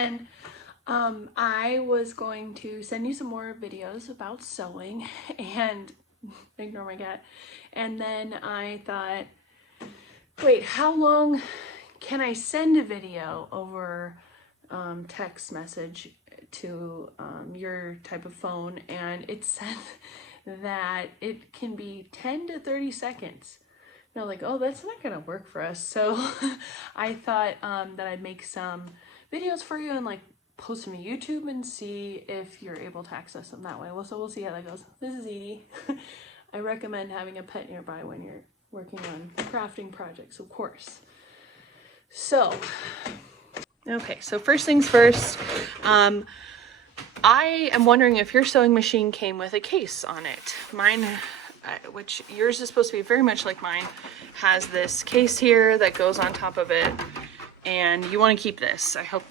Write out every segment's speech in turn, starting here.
again. I was going to send you some more videos about sewing and ignore my cat. And then I thought, wait, how long can I send a video over text message to your type of phone? And it said that it can be 10 to 30 seconds. And I was like, oh, that's not gonna work for us. So I thought that I'd make some videos for you and like post them to YouTube and see if you're able to access them that way. Well, so we'll see how that goes. This is Edie. I recommend having a pet nearby when you're working on crafting projects, of course. So, okay, so first things first, I am wondering if your sewing machine came with a case on it. Mine, which yours is supposed to be very much like mine, has this case here that goes on top of it, and you want to keep this. I hope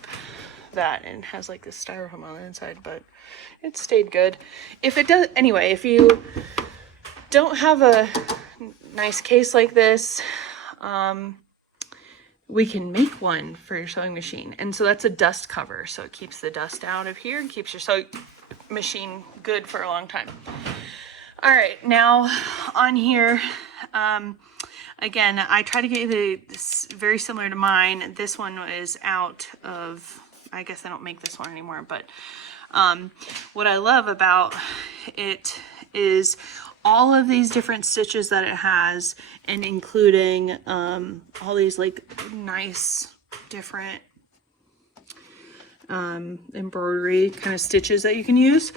that, and it has like this styrofoam on the inside, but it stayed good. If it does, anyway, if you don't have a nice case like this, we can make one for your sewing machine. And so that's a dust cover, so it keeps the dust out of here and keeps your sewing machine good for a long time. All right, now on here, again, I try to get this very similar to mine. This one is out of, I guess I don't make this one anymore, but what I love about it is all of these different stitches that it has, and including all these like nice different embroidery kind of stitches that you can use,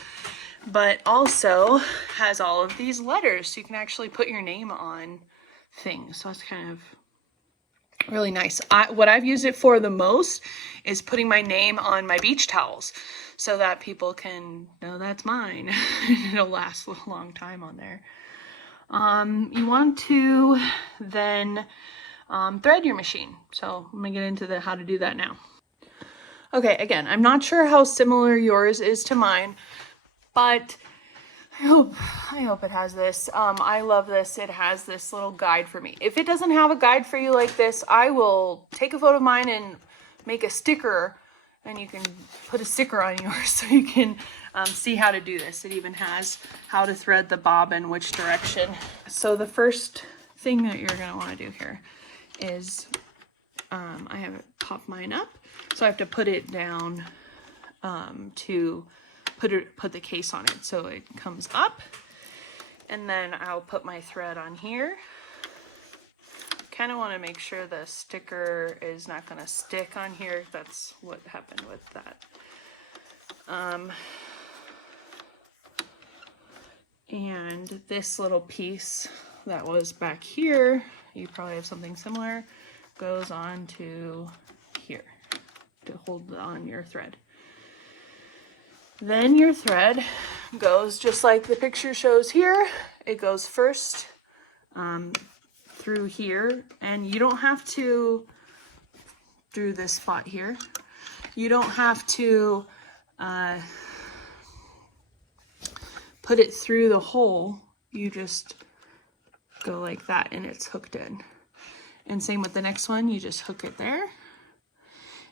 but also has all of these letters, so you can actually put your name on things. So that's kind of really nice. What I've used it for the most is putting my name on my beach towels so that people can know that's mine. It'll last a long time on there. You want to then thread your machine. So I'm gonna get into how to do that now. Okay, again, I'm not sure how similar yours is to mine, but I hope it has this. I love this. It has this little guide for me. If it doesn't have a guide for you like this, I will take a photo of mine and make a sticker, and you can put a sticker on yours so you can see how to do this. It even has how to thread the bobbin, which direction. So the first thing that you're gonna wanna do here is, I have it pop mine up. So I have to put it down to put the case on it, so it comes up, and then I'll put my thread on here. Kind of want to make sure the sticker is not going to stick on here. That's what happened with that. And this little piece that was back here, you probably have something similar, goes on to here to hold on your thread. Then your thread goes just like the picture shows here. It goes first through here, and you don't have to, through this spot here, you don't have to put it through the hole. You just go like that and it's hooked in. And same with the next one, you just hook it there.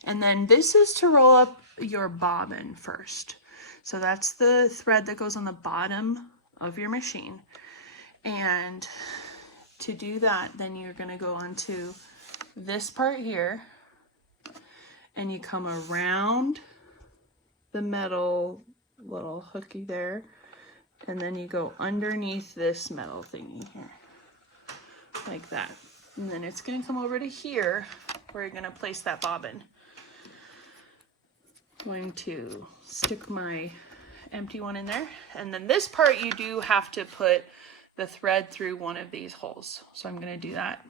And then this is to roll up your bobbin first. So that's the thread that goes on the bottom of your machine. And to do that, then you're gonna go onto this part here, and you come around the metal little hooky there, and then you go underneath this metal thingy here, like that. And then it's gonna come over to here where you're gonna place that bobbin. Going to stick my empty one in there, and then this part you do have to put the thread through one of these holes, so I'm going to do that.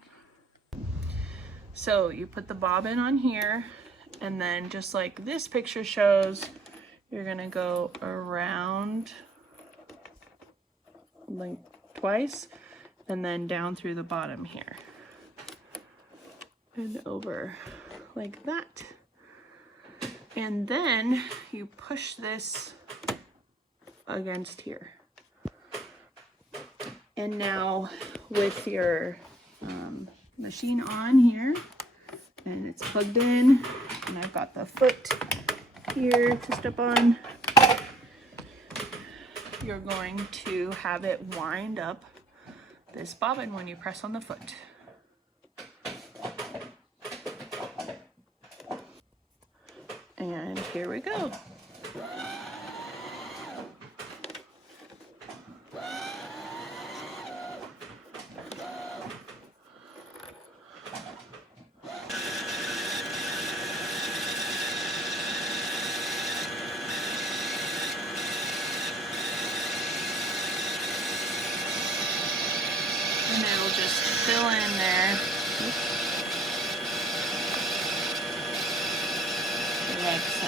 So you put the bobbin on here, and then just like this picture shows, you're going to go around like twice, and then down through the bottom here and over like that. And then you push this against here. And now with your machine on here, and it's plugged in, and I've got the foot here to step on. You're going to have it wind up this bobbin when you press on the foot. And here we go. And it'll just fill in there. Like so.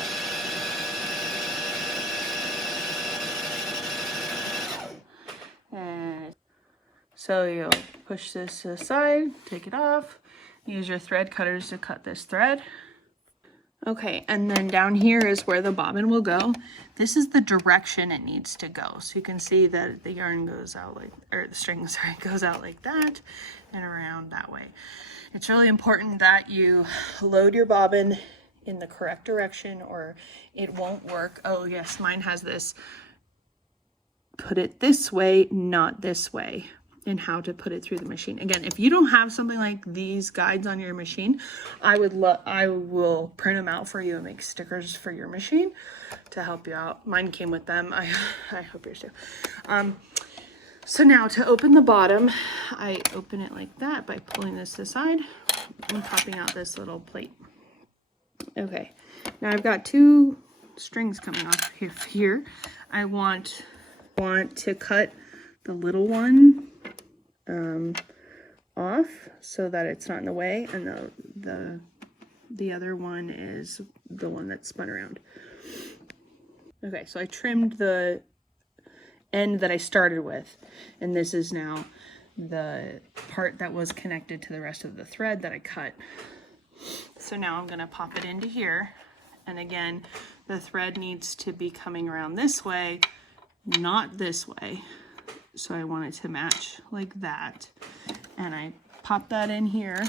And so you'll push this aside, take it off, use your thread cutters to cut this thread. Okay, and then down here is where the bobbin will go. This is the direction it needs to go. So you can see that the yarn goes out like, or the string, sorry, goes out like that and around that way. It's really important that you load your bobbin in the correct direction or it won't work. Oh yes, mine has this, put it this way, not this way, and how to put it through the machine. Again, if you don't have something like these guides on your machine, I will print them out for you and make stickers for your machine to help you out. Mine came with them. I hope yours do. So now to open the bottom, I open it like that by pulling this aside and popping out this little plate. Okay, now I've got two strings coming off here. I want to cut the little one off so that it's not in the way, and the other one is the one that's spun around. Okay, so I trimmed the end that I started with, and this is now the part that was connected to the rest of the thread that I cut. So now I'm going to pop it into here, and again the thread needs to be coming around this way, not this way. So I want it to match like that, and I pop that in here,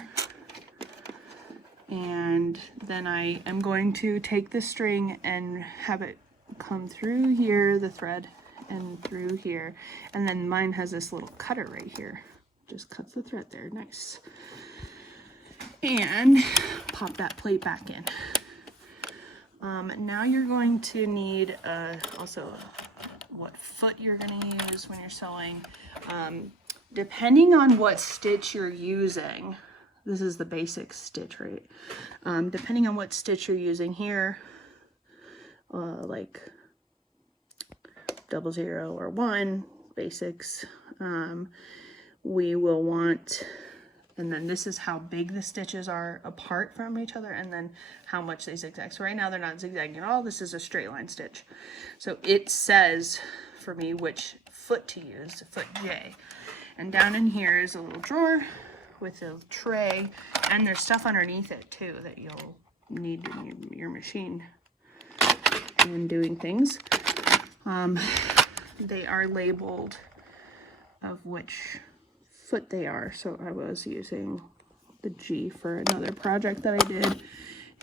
and then I am going to take the string and have it come through here, the thread, and through here, and then mine has this little cutter right here, just cuts the thread there, nice, and pop that plate back in. Now you're going to need also what foot you're going to use when you're sewing. Depending on what stitch you're using, this is the basic stitch, right? Depending on what stitch you're using here, like 00 or 1 basics, we will want, and then this is how big the stitches are apart from each other, and then how much they zigzag. So right now they're not zigzagging at all. This is a straight line stitch. So it says for me which foot to use, foot J. And down in here is a little drawer with a tray, and there's stuff underneath it too that you'll need in your machine when doing things. They are labeled of which foot they are. So I was using the G for another project that I did,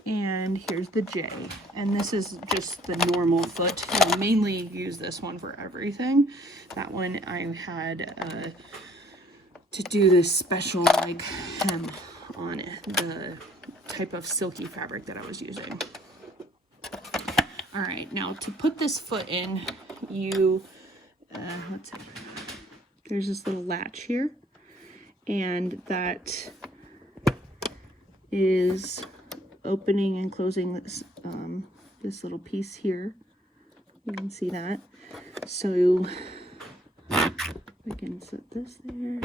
and here's the J, and this is just the normal foot. I mainly use this one for everything. That one I had to do this special like hem on it, the type of silky fabric that I was using. All right, now to put this foot in, you let's see, there's this little latch here, and that is opening and closing this this little piece here. You can see that. So we can set this there.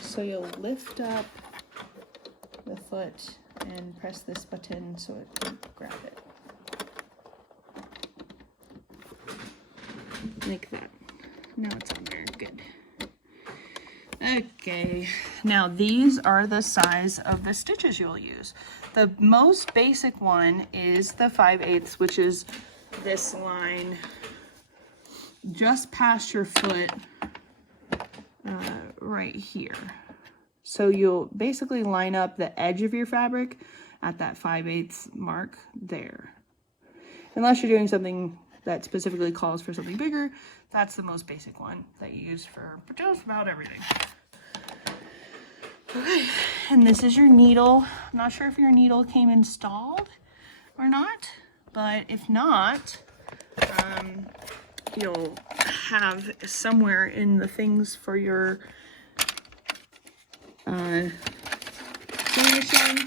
So you'll lift up the foot and press this button so it can grab it. Like that. Now it's on there. Good. Okay, now these are the size of the stitches you'll use. The most basic one is the 5/8, which is this line just past your foot right here. So you'll basically line up the edge of your fabric at that 5/8 mark there. Unless you're doing something that specifically calls for something bigger, that's the most basic one that you use for just about everything. Okay, and this is your needle. I'm not sure if your needle came installed or not, but if not, you'll have somewhere in the things for your sewing machine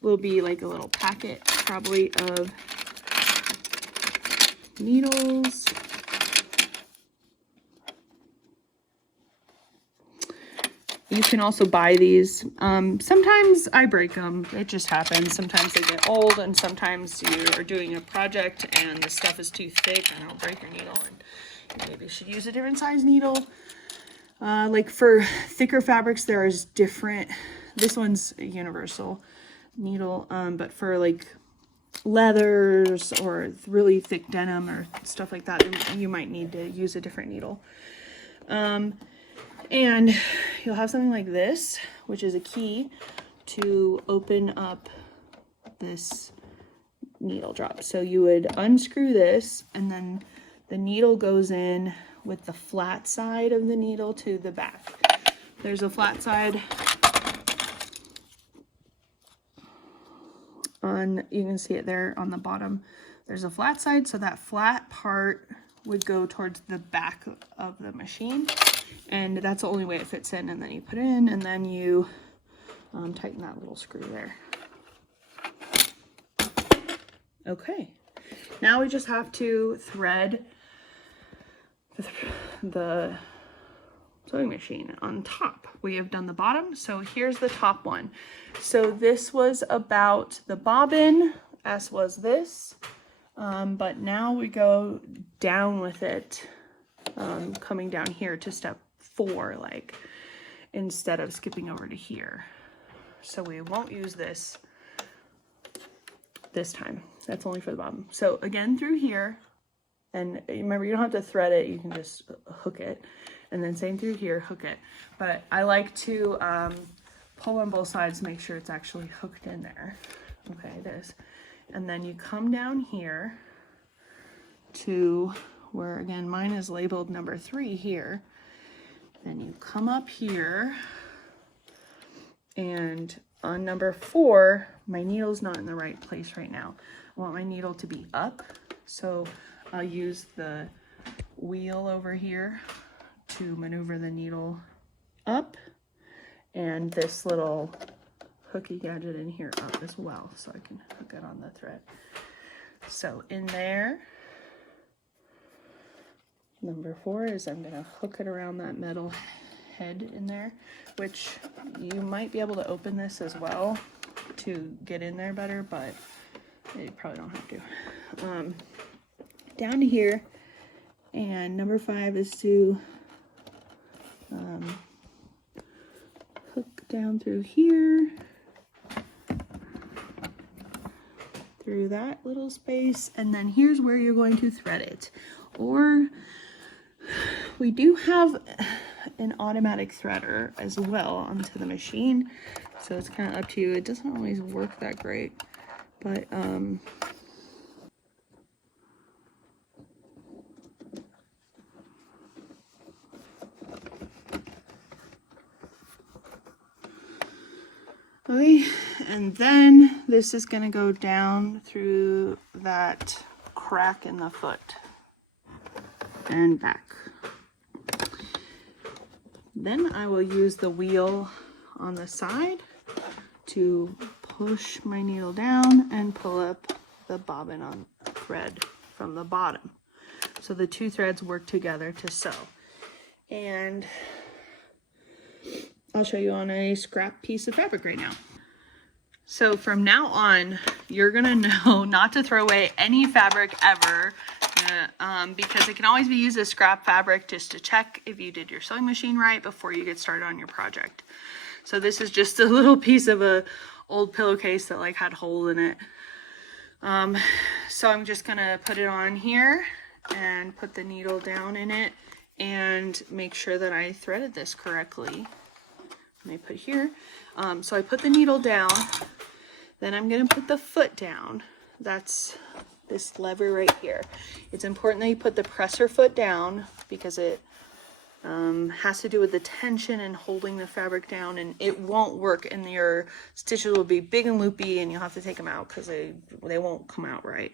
will be like a little packet probably of needles. You can also buy these. Sometimes I break them. It just happens. Sometimes they get old, and sometimes you are doing a project and the stuff is too thick and it'll break your needle, and maybe you should use a different size needle. Like for thicker fabrics, there's different. This one's a universal needle, but for like leathers or really thick denim or stuff like that, you might need to use a different needle. And you'll have something like this, which is a key to open up this needle drop. So you would unscrew this, and then the needle goes in with the flat side of the needle to the back. There's a flat side on, you can see it there on the bottom. There's a flat side, so that flat part would go towards the back of the machine, and that's the only way it fits in. And then you put it in, and then you tighten that little screw there. Okay, now we just have to thread the sewing machine on top. We have done the bottom, so here's the top one. So this was about the bobbin, as was this, but now we go down with it, coming down here to step 4, like, instead of skipping over to here. So we won't use this time. That's only for the bottom. So again, through here, and remember, you don't have to thread it, you can just hook it. And then same through here, hook it. But I like to pull on both sides to make sure it's actually hooked in there. Okay, it is. And then you come down here to where, again, mine is labeled number 3 here. Then you come up here, and on number 4, my needle's not in the right place right now. I want my needle to be up, so I'll use the wheel over here to maneuver the needle up, and this little hooky gadget in here up as well, so I can hook it on the thread. So in there, number 4 is I'm gonna hook it around that metal head in there, which you might be able to open this as well to get in there better, but you probably don't have to. Down to here, and number 5 is to hook down through here, through that little space, and then here's where you're going to thread it. Or we do have an automatic threader as well onto the machine, so it's kind of up to you. It doesn't always work that great, but okay, and then this is going to go down through that crack in the foot and back. Then I will use the wheel on the side to push my needle down and pull up the bobbin on thread from the bottom. So the 2 threads work together to sew. And I'll show you on a scrap piece of fabric right now. So from now on, you're gonna know not to throw away any fabric ever, because it can always be used as scrap fabric, just to check if you did your sewing machine right before you get started on your project. So this is just a little piece of a old pillowcase that like had a hole in it. So I'm just gonna put it on here and put the needle down in it and make sure that I threaded this correctly and I put here. So I put the needle down, then I'm gonna put the foot down. That's this lever right here. It's important that you put the presser foot down because it has to do with the tension and holding the fabric down, and it won't work, and your stitches will be big and loopy and you'll have to take them out because they won't come out right.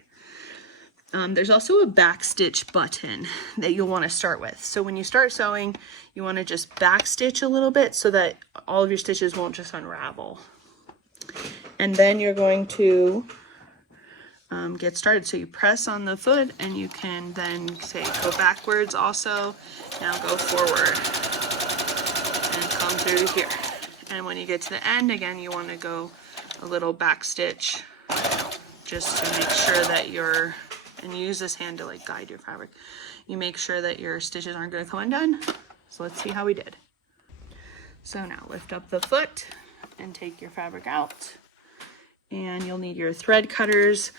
There's also a back stitch button that you'll want to start with. So when you start sewing, you want to just back stitch a little bit so that all of your stitches won't just unravel. And then you're going to get started. So you press on the foot and you can then say go backwards also. Now go forward and come through here. And when you get to the end, again, you want to go a little back stitch just to make sure that and use this hand to like guide your fabric. You make sure that your stitches aren't going to come undone. So let's see how we did. So now lift up the foot and take your fabric out. And you'll need your thread cutters,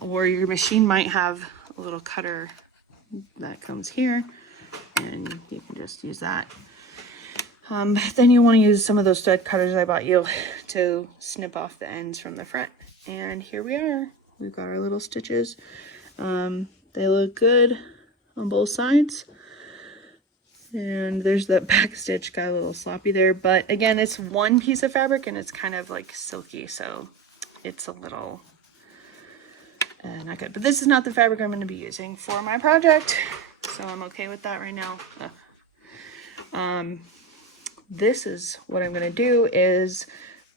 or your machine might have a little cutter that comes here, and you can just use that. Then you want to use some of those thread cutters I bought you to snip off the ends from the front. And here we are. We've got our little stitches. They look good on both sides. And there's that back stitch, got a little sloppy there. But again, it's one piece of fabric and it's kind of like silky, so it's a little not good. But this is not the fabric I'm going to be using for my project, so I'm okay with that right now. This is what I'm going to do is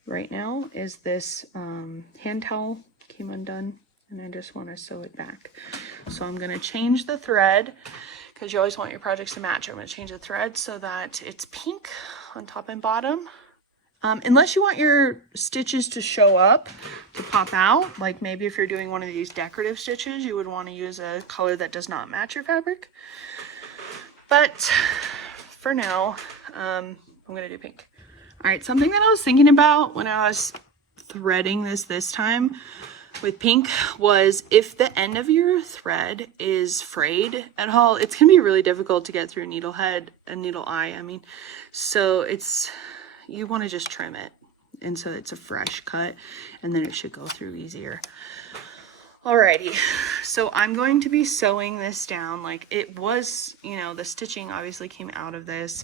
right now is this hand towel came undone and I just want to sew it back. So I'm going to change the thread because you always want your projects to match. I'm going to change the thread so that it's pink on top and bottom. Unless you want your stitches to show up, to pop out, like maybe if you're doing one of these decorative stitches, you would want to use a color that does not match your fabric. But for now, I'm going to do pink. All right, something that I was thinking about when I was threading this time with pink was if the end of your thread is frayed at all, it's going to be really difficult to get through a needle eye, I mean. So you want to just trim it, and so it's a fresh cut, and then it should go through easier. Alrighty, so I'm going to be sewing this down like it was, the stitching obviously came out of this.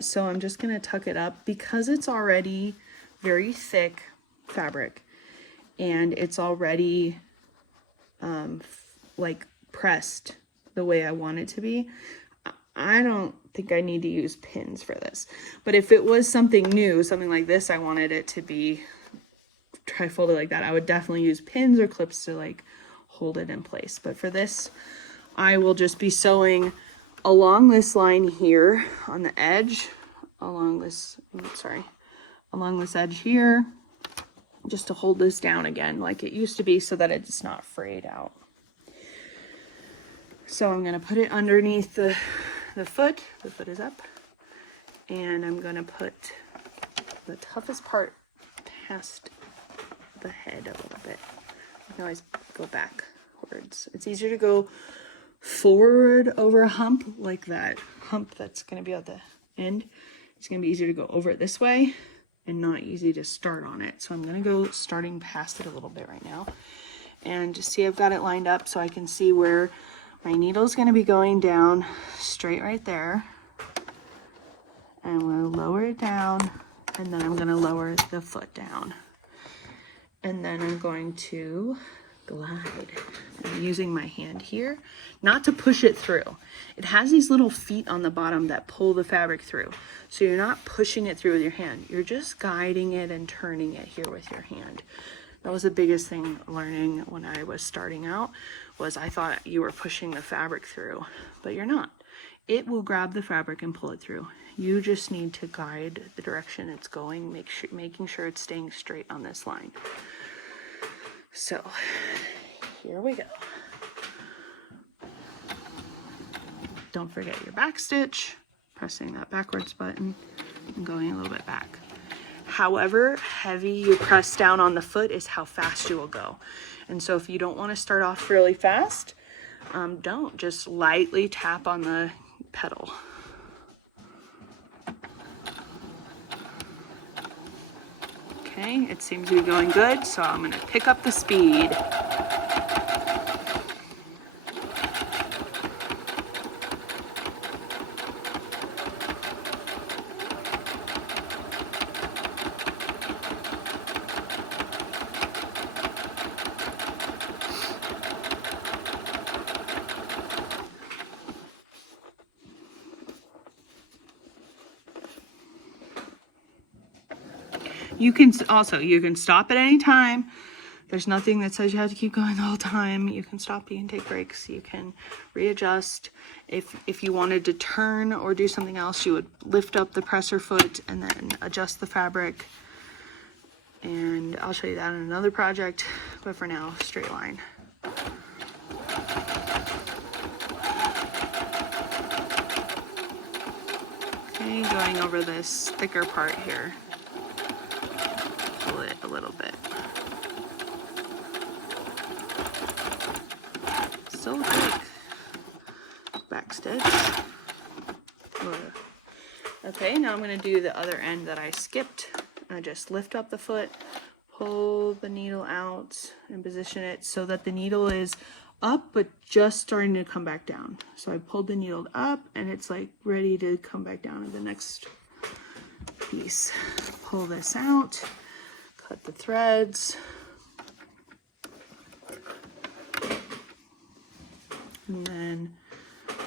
So I'm just going to tuck it up because it's already very thick fabric and it's already like pressed the way I want it to be. I don't think I need to use pins for this, but if it was something new, something like this, I wanted it to be tri-folded like that, I would definitely use pins or clips to like hold it in place. But for this, I will just be sewing along this line here on the edge, along this edge here, just to hold this down again like it used to be so that it's not frayed out. So I'm going to put it underneath the foot. The foot is up, and I'm going to put the toughest part past the head a little bit. You can always go backwards. It's easier to go forward over a hump like that hump that's going to be at the end. It's going to be easier to go over it this way and not easy to start on it. So I'm going to go starting past it a little bit right now, and just see I've got it lined up so I can see where my needle is going to be going down straight right there. And I'm going to lower it down, and then I'm going to lower the foot down. And then I'm going to glide. I'm using my hand here, not to push it through. It has these little feet on the bottom that pull the fabric through. So you're not pushing it through with your hand. You're just guiding it and turning it here with your hand. That was the biggest thing learning when I was starting out, was I thought you were pushing the fabric through, but you're not. It will grab the fabric and pull it through. You just need to guide the direction it's going, making sure it's staying straight on this line. So here we go. Don't forget your back stitch, pressing that backwards button and going a little bit back. However heavy you press down on the foot is how fast you will go. And so if you don't want to start off really fast, don't just lightly tap on the petal. Okay, it seems to be going good, so I'm going to pick up the speed. You can stop at any time. There's nothing that says you have to keep going the whole time. You can stop, you can take breaks, you can readjust. If you wanted to turn or do something else, you would lift up the presser foot and then adjust the fabric. And I'll show you that in another project, but for now, straight line. Okay, going over this thicker part here. Pull it a little bit. Still thick. Back stitch. Okay, now I'm going to do the other end that I skipped. I just lift up the foot, pull the needle out, and position it so that the needle is up but just starting to come back down. So I pulled the needle up and it's like ready to come back down to the next piece. Pull this out, cut the threads. And then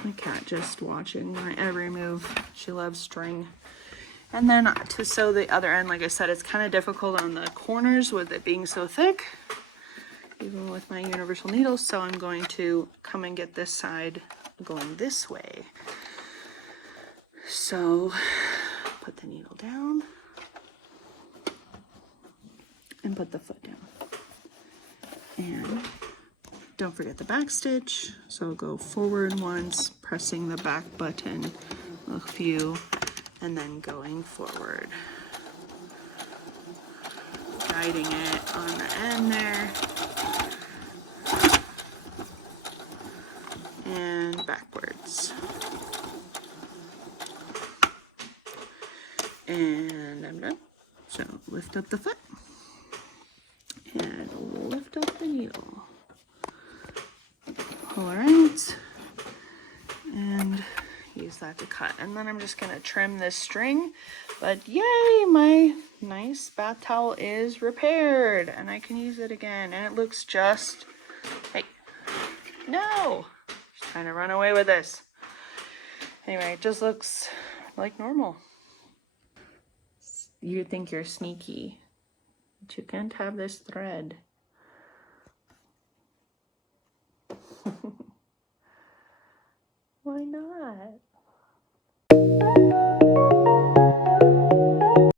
my cat just watching my every move. She loves string. And then to sew the other end, like I said, it's kind of difficult on the corners with it being so thick, even with my universal needles. So I'm going to come and get this side going this way. So put the needle down and put the foot down. And don't forget the back stitch. So go forward once, pressing the back button a few, and then going forward. Guiding it on the end there. And backwards. And I'm done. So lift up the foot and lift up the needle. Pull around and use that to cut. And then I'm just gonna trim this string. But yay, my nice bath towel is repaired and I can use it again. And it looks just, hey, no, just trying to run away with this. Anyway, it just looks like normal. You think you're sneaky, but you can't have this thread. Why not?